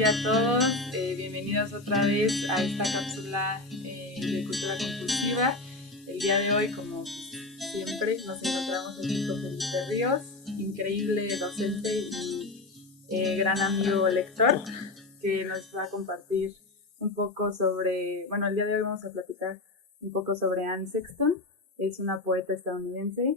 día a todos. Bienvenidos otra vez a esta cápsula de cultura compulsiva. El día de hoy, como siempre, nos encontramos aquí con Felipe Ríos, increíble docente y gran amigo lector, que nos va a compartir un poco sobre, bueno, el día de hoy vamos a platicar un poco sobre Anne Sexton. Es una poeta estadounidense.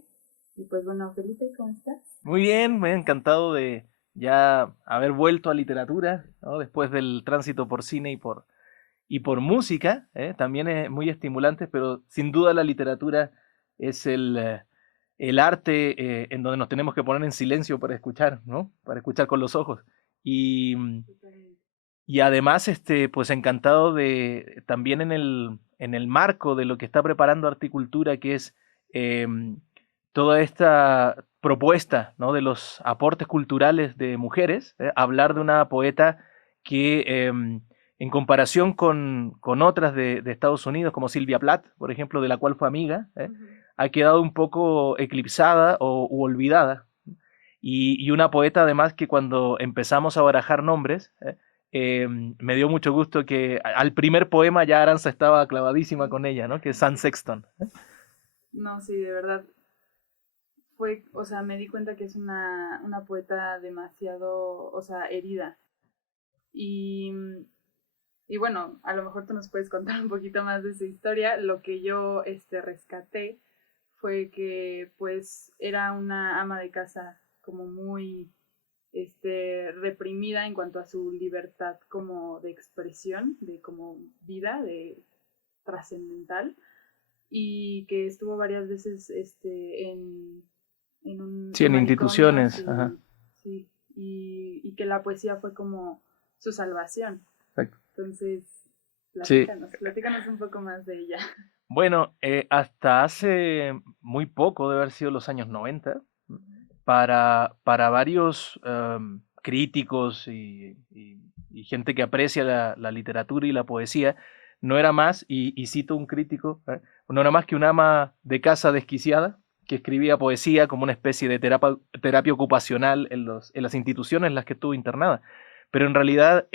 Y pues bueno, Felipe, ¿cómo estás? Muy bien, me he encantado de ya haber vuelto a literatura, ¿no? Después del tránsito por cine y por música, ¿eh? También es muy estimulante, pero sin duda la literatura es el arte en donde nos tenemos que poner en silencio para escuchar, ¿no? Para escuchar con los ojos. Y, y además, pues encantado de también en el marco de lo que está preparando Articultura, que es toda esta propuesta, ¿no? De los aportes culturales de mujeres, hablar de una poeta que en comparación con otras de Estados Unidos, como Sylvia Plath, por ejemplo, de la cual fue amiga, ha quedado un poco eclipsada u olvidada. Y una poeta además que cuando empezamos a barajar nombres, me dio mucho gusto que al primer poema ya Aranza estaba clavadísima con ella, ¿no? Que es Anne Sexton. No, sí, de verdad. Fue, o sea, me di cuenta que es una poeta demasiado, o sea, herida. Y, y bueno, a lo mejor tú nos puedes contar un poquito más de su historia. Lo que yo rescaté fue que pues era una ama de casa como muy reprimida en cuanto a su libertad como de expresión, de como vida, de trascendental, y que estuvo varias veces Sí, en en manicomios instituciones. Ajá. y, sí, y que la poesía fue como su salvación. Exacto. Entonces, Sí. platícanos un poco más de ella. Bueno, hasta hace muy poco, debe haber sido los años 90, para varios críticos y gente que aprecia la literatura y la poesía, no era más, y cito un crítico, no era más que una ama de casa desquiciada que escribía poesía como una especie de terapia ocupacional en las instituciones en las que estuvo internada. Pero en realidad,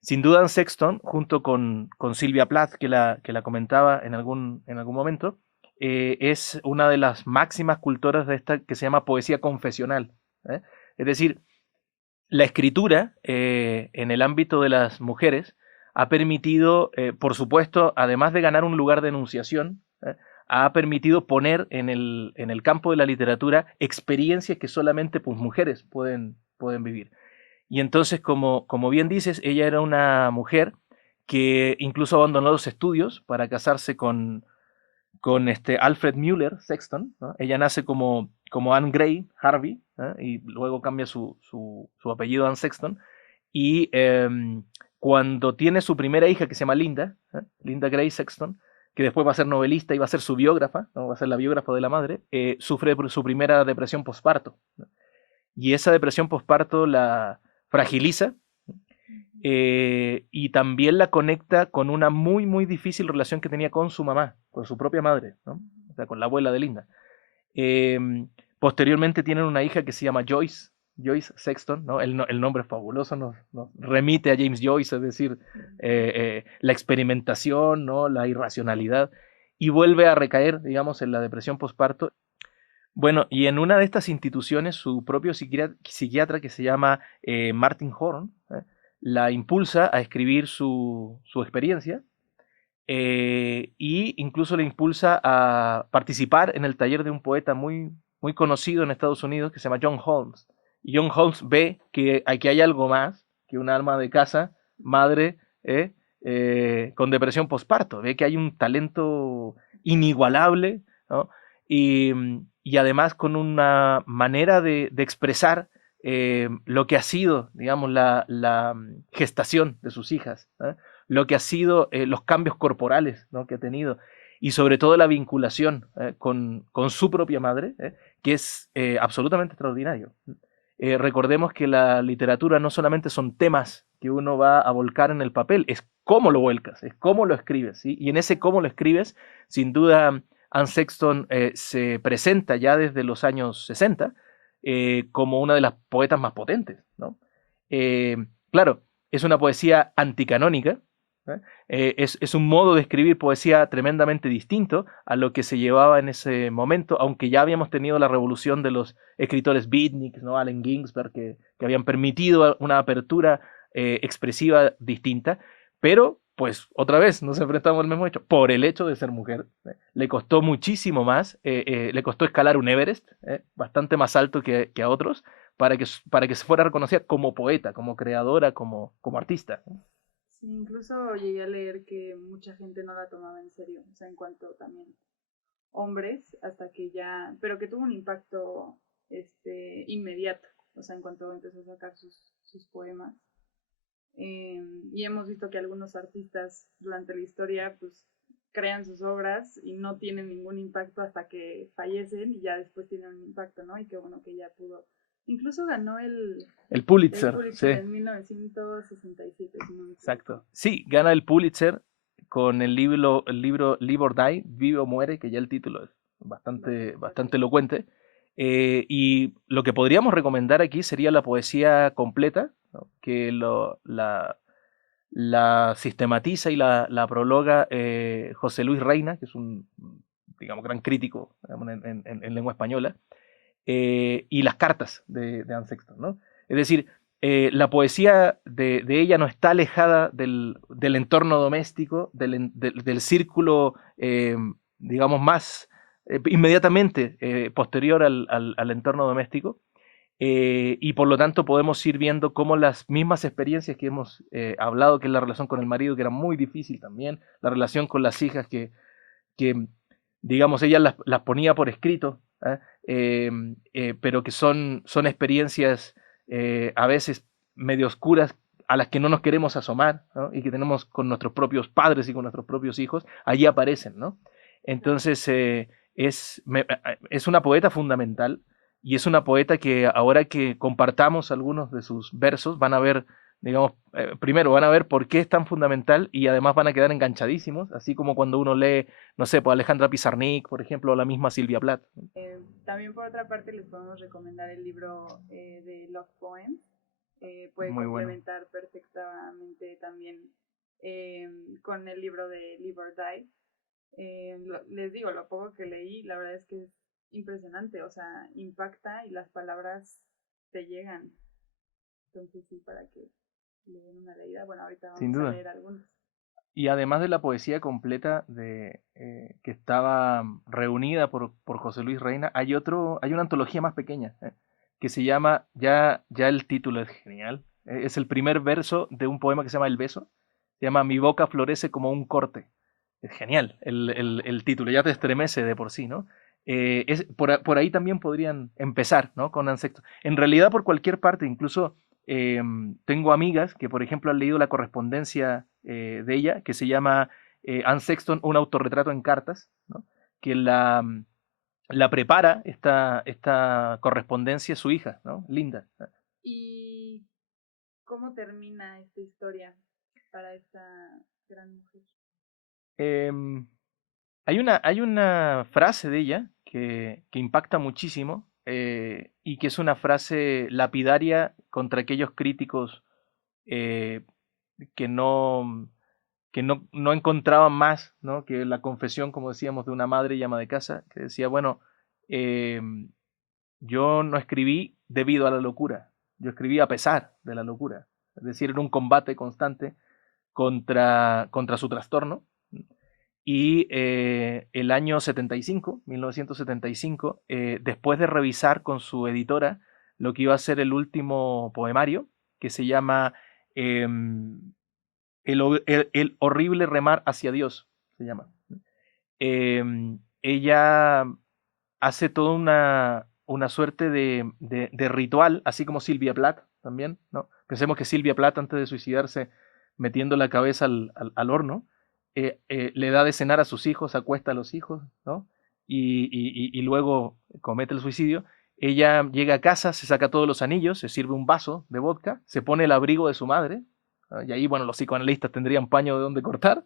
sin duda, Anne Sexton, junto con Sylvia Plath, que la comentaba en algún momento, es una de las máximas cultoras de esta que se llama poesía confesional. ¿Eh? Es decir, la escritura en el ámbito de las mujeres ha permitido, por supuesto, además de ganar un lugar de enunciación, ha permitido poner en el campo de la literatura experiencias que solamente pues, mujeres pueden vivir. Y entonces, como bien dices, ella era una mujer que incluso abandonó los estudios para casarse con Alfred Müller Sexton, ¿no? Ella nace como Anne Gray Harvey, y luego cambia su apellido a Anne Sexton. Y cuando tiene su primera hija, que se llama Linda, Linda Gray Sexton, que después va a ser novelista y va a ser su biógrafa, ¿no? Va a ser la biógrafa de la madre, sufre su primera depresión posparto, ¿no? Y esa depresión posparto la fragiliza, y también la conecta con una muy, muy difícil relación que tenía con su mamá, con su propia madre, ¿no? O sea, con la abuela de Linda. Eh, Posteriormente tienen una hija que se llama Joyce Sexton, ¿no? El nombre es fabuloso, nos remite a James Joyce, es decir, la experimentación, ¿no? La irracionalidad, y vuelve a recaer, digamos, en la depresión postparto. Bueno, y en una de estas instituciones, su propio psiquiatra que se llama Martin Horn, la impulsa a escribir su experiencia, y incluso le impulsa a participar en el taller de un poeta muy, muy conocido en Estados Unidos que se llama John Holmes. Y John Holmes ve que aquí hay algo más que un alma de casa, madre, con depresión postparto. Ve que hay un talento inigualable, ¿no? Y además con una manera de expresar lo que ha sido, digamos, la gestación de sus hijas, ¿eh? Lo que ha sido los cambios corporales, ¿no? Que ha tenido, y sobre todo la vinculación con su propia madre, que es absolutamente extraordinario. Recordemos que la literatura no solamente son temas que uno va a volcar en el papel, es cómo lo vuelcas, es cómo lo escribes, ¿sí? Y en ese cómo lo escribes, sin duda, Anne Sexton se presenta ya desde los años 60 como una de las poetas más potentes, ¿no? Claro, es una poesía anticanónica. Es un modo de escribir poesía tremendamente distinto a lo que se llevaba en ese momento, aunque ya habíamos tenido la revolución de los escritores beatniks, ¿no? Allen Ginsberg, que habían permitido una apertura expresiva distinta, pero pues otra vez nos enfrentamos al mismo hecho, por el hecho de ser mujer. Le costó muchísimo más, le costó escalar un Everest, bastante más alto que a otros, para que se fuera reconocida como poeta, como creadora, como artista. Sí, incluso llegué a leer que mucha gente no la tomaba en serio, o sea, en cuanto también hombres, hasta que ya, pero que tuvo un impacto inmediato, o sea, en cuanto empezó a sacar sus poemas. Y hemos visto que algunos artistas durante la historia, pues, crean sus obras y no tienen ningún impacto hasta que fallecen y ya después tienen un impacto, ¿no? Y qué bueno que ya pudo. Incluso ganó El el Pulitzer, sí. Pulitzer en 1967, si no me equivoco. Exacto. Sí, gana el Pulitzer con el libro Live or Die, Vive o Muere, que ya el título es bastante elocuente. Y lo que podríamos recomendar aquí sería la poesía completa, ¿no? Que la sistematiza y la prologa José Luis Reina, que es un, digamos, gran crítico, digamos, en lengua española, y las cartas de Anne Sexton, ¿no? Es decir, la poesía de ella no está alejada del entorno doméstico, del círculo, digamos, más inmediatamente posterior al entorno doméstico, y por lo tanto podemos ir viendo cómo las mismas experiencias que hemos hablado, que es la relación con el marido, que era muy difícil también, la relación con las hijas que digamos, ella las ponía por escrito, ¿eh? Pero que son experiencias a veces medio oscuras a las que no nos queremos asomar, ¿no? Y que tenemos con nuestros propios padres y con nuestros propios hijos, allí aparecen, ¿no? Entonces, es una poeta fundamental y es una poeta que ahora que compartamos algunos de sus versos van a ver, digamos, primero van a ver por qué es tan fundamental y además van a quedar enganchadísimos, así como cuando uno lee, no sé, pues Alejandra Pizarnik, por ejemplo, o la misma Silvia Plath. También por otra parte les podemos recomendar el libro de Love Poems. Puede Muy bueno. complementar perfectamente también con el libro de Live or Die. Les digo, lo poco que leí, la verdad es que es impresionante, o sea, impacta y las palabras te llegan. Entonces sí, para que le den una leída. Bueno, ahorita Sin vamos a duda. leer algunos. Y además de la poesía completa que estaba reunida por José Luis Reina, hay una antología más pequeña, que se llama, ya el título es genial, es el primer verso de un poema que se llama El Beso, se llama Mi boca florece como un corte. Es genial el título, ya te estremece de por sí, ¿no? Por ahí también podrían empezar, ¿no? Con Anne Sexton. En realidad por cualquier parte, incluso tengo amigas que, por ejemplo, han leído la correspondencia de ella, que se llama Anne Sexton, un autorretrato en cartas, ¿no? Que la prepara esta correspondencia su hija, ¿no? Linda. ¿Y cómo termina esta historia para esta gran mujer? Em, hay una frase de ella que impacta muchísimo y que es una frase lapidaria contra aquellos críticos eh, que no encontraban más, ¿no? Que la confesión, como decíamos, de una madre y ama de casa, que decía, bueno, eh, yo no escribí debido a la locura, yo escribí a pesar de la locura. Es decir, era un combate constante contra su trastorno. Y el año 75, 1975, después de revisar con su editora lo que iba a ser el último poemario, que se llama el horrible remar hacia Dios, se llama. Ella hace toda una suerte de ritual, así como Silvia Plath también, ¿no? Pensemos que Silvia Plath, antes de suicidarse, metiendo la cabeza al horno, le da de cenar a sus hijos, acuesta a los hijos, ¿no? Y luego comete el suicidio. Ella llega a casa, se saca todos los anillos, se sirve un vaso de vodka, se pone el abrigo de su madre, ¿no? Y ahí, bueno, los psicoanalistas tendrían paño de donde cortar,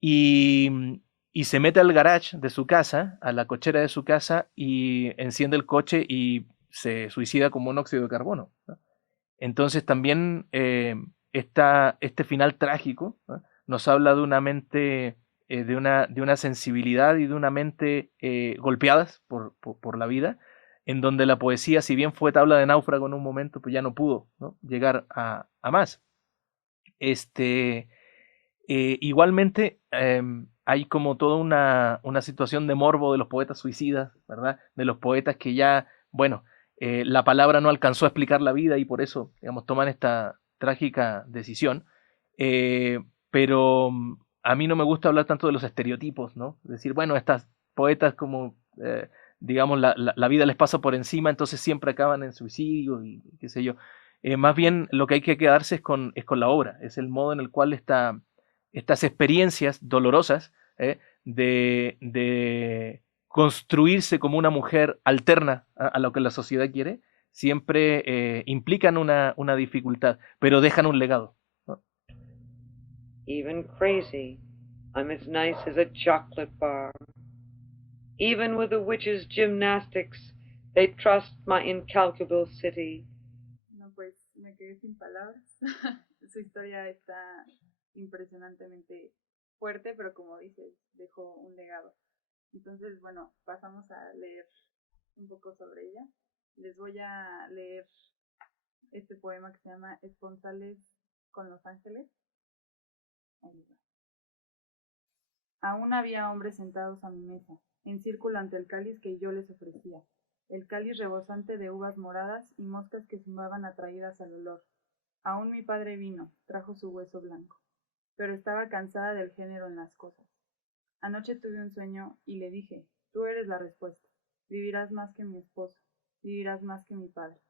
y, y se mete al garage de su casa, a la cochera de su casa, y enciende el coche y se suicida con monóxido de carbono, ¿no? Entonces también este final trágico, ¿no? Nos habla de una mente, de una sensibilidad y de una mente golpeadas por la vida, en donde la poesía, si bien fue tabla de náufrago en un momento, pues ya no pudo, ¿no?, llegar a más. Este, igualmente, hay como toda una situación de morbo de los poetas suicidas, ¿verdad? De los poetas que ya, bueno, la palabra no alcanzó a explicar la vida y por eso, digamos, toman esta trágica decisión. Pero a mí no me gusta hablar tanto de los estereotipos, ¿no? Decir, bueno, estas poetas como, digamos, la vida les pasa por encima, entonces siempre acaban en suicidio y qué sé yo. Más bien lo que hay que quedarse es con la obra, es el modo en el cual estas experiencias dolorosas, de construirse como una mujer alterna a lo que la sociedad quiere, siempre implican una dificultad, pero dejan un legado, ¿no? Even crazy, I'm as nice as a chocolate bar. Even with the witches' gymnastics, they trust my incalculable city. No, pues me quedé sin palabras. Su historia está impresionantemente fuerte, pero como dices, dejó un legado. Entonces, bueno, pasamos a leer un poco sobre ella. Les voy a leer este poema que se llama Esponsales con los ángeles. Ahí va. Aún había hombres sentados a mi mesa, en círculo ante el cáliz que yo les ofrecía, el cáliz rebosante de uvas moradas y moscas que zumaban atraídas al olor. Aún mi padre vino, trajo su hueso blanco, pero estaba cansada del género en las cosas. Anoche tuve un sueño y le dije, tú eres la respuesta, vivirás más que mi esposo, vivirás más que mi padre.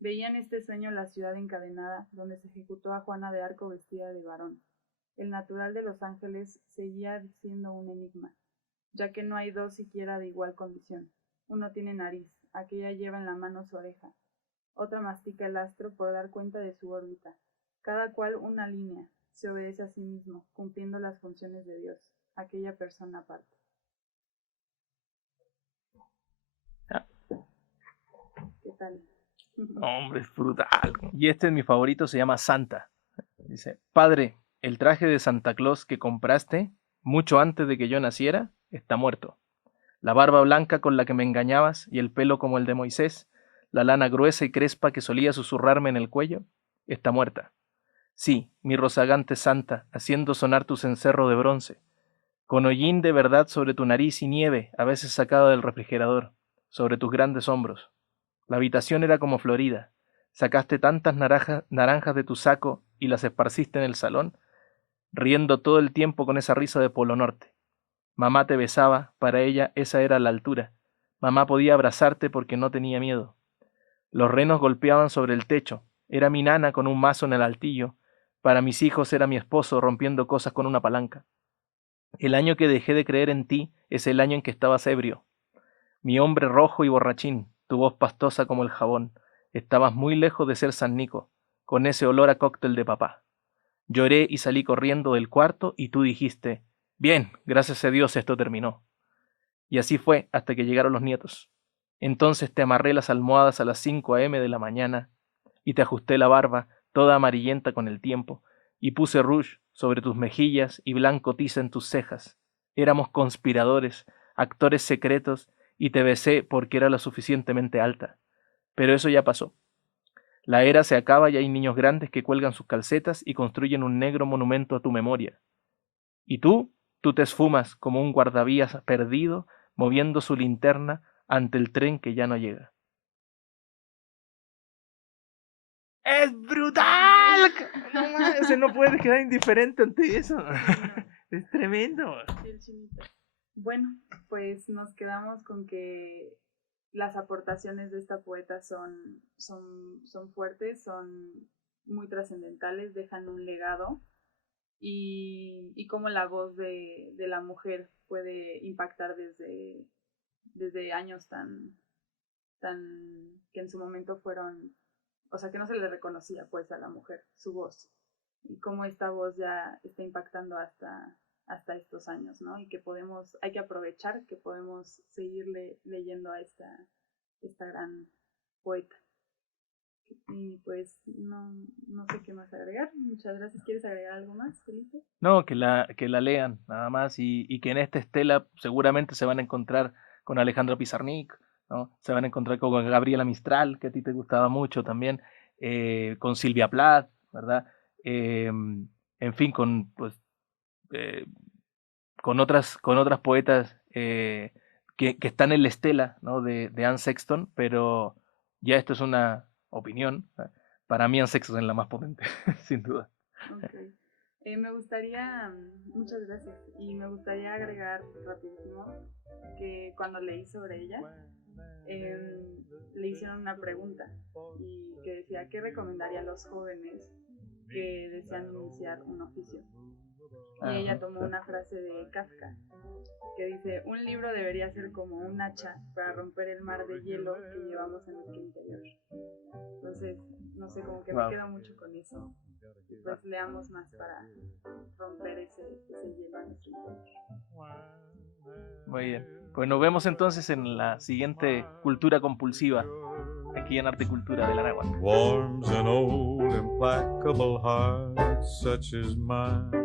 Veía en este sueño la ciudad encadenada, donde se ejecutó a Juana de Arco vestida de varón. El natural de los ángeles seguía siendo un enigma, ya que no hay dos siquiera de igual condición. Uno tiene nariz, aquella lleva en la mano su oreja, otra mastica el astro por dar cuenta de su órbita. Cada cual una línea, se obedece a sí mismo, cumpliendo las funciones de Dios, aquella persona aparte. Ah. ¿Qué tal? Hombre, es brutal. Y este es mi favorito, se llama Santa. Dice, padre, el traje de Santa Claus que compraste mucho antes de que yo naciera está muerto. La barba blanca con la que me engañabas y el pelo como el de Moisés, la lana gruesa y crespa que solía susurrarme en el cuello, está muerta. Sí, mi rozagante santa, haciendo sonar tu cencerro de bronce, con hollín de verdad sobre tu nariz y nieve, a veces sacada del refrigerador, sobre tus grandes hombros. La habitación era como florida. Sacaste tantas naranjas de tu saco y las esparciste en el salón, riendo todo el tiempo con esa risa de Polo Norte. Mamá te besaba, para ella esa era la altura. Mamá podía abrazarte porque no tenía miedo. Los renos golpeaban sobre el techo. Era mi nana con un mazo en el altillo. Para mis hijos era mi esposo rompiendo cosas con una palanca. El año que dejé de creer en ti es el año en que estabas ebrio. Mi hombre rojo y borrachín, tu voz pastosa como el jabón. Estabas muy lejos de ser San Nico, con ese olor a cóctel de papá. Lloré y salí corriendo del cuarto y tú dijiste, bien, gracias a Dios esto terminó. Y así fue hasta que llegaron los nietos. Entonces te amarré las almohadas a las 5 a.m. de la mañana y te ajusté la barba, toda amarillenta con el tiempo, y puse rouge sobre tus mejillas y blanco tiza en tus cejas. Éramos conspiradores, actores secretos, y te besé porque era lo suficientemente alta. Pero eso ya pasó. La era se acaba y hay niños grandes que cuelgan sus calcetas y construyen un negro monumento a tu memoria. Y tú te esfumas como un guardavías perdido, moviendo su linterna ante el tren que ya no llega. ¡Es brutal! No mames, no puedes quedar indiferente ante eso. Es tremendo. Bueno, pues nos quedamos con que las aportaciones de esta poeta son fuertes, son muy trascendentales, dejan un legado y cómo la voz de la mujer puede impactar desde años tan que en su momento fueron, o sea, que no se le reconocía pues a la mujer su voz y cómo esta voz ya está impactando hasta estos años, ¿no? Y que hay que aprovechar que podemos seguir leyendo a esta gran poeta. Y pues no sé qué más agregar. Muchas gracias. ¿Quieres agregar algo más, Felipe? No, que la lean nada más y que en esta estela seguramente se van a encontrar con Alejandra Pizarnik, ¿no? Se van a encontrar con Gabriela Mistral, que a ti te gustaba mucho también, con Silvia Plath, ¿verdad? En fin, eh, con otras poetas que están en la estela, ¿no? de Anne Sexton, pero ya esto es una opinión. Para mí Anne Sexton es la más potente, sin duda. Okay. Me gustaría, muchas gracias, y me gustaría agregar rapidísimo que cuando leí sobre ella, le hicieron una pregunta y que decía, ¿qué recomendaría a los jóvenes que desean iniciar un oficio? Y ella tomó una frase de Kafka que dice, un libro debería ser como un hacha para romper el mar de hielo que llevamos en nuestro interior. Entonces, no sé, como que me quedo mucho con eso. Pues leamos más para romper ese hielo a nuestro interior. Muy bien. Pues nos vemos entonces en la siguiente Cultura Compulsiva, aquí en Arte y Cultura de la Náhuatl. Warms an old implacable heart such as mine.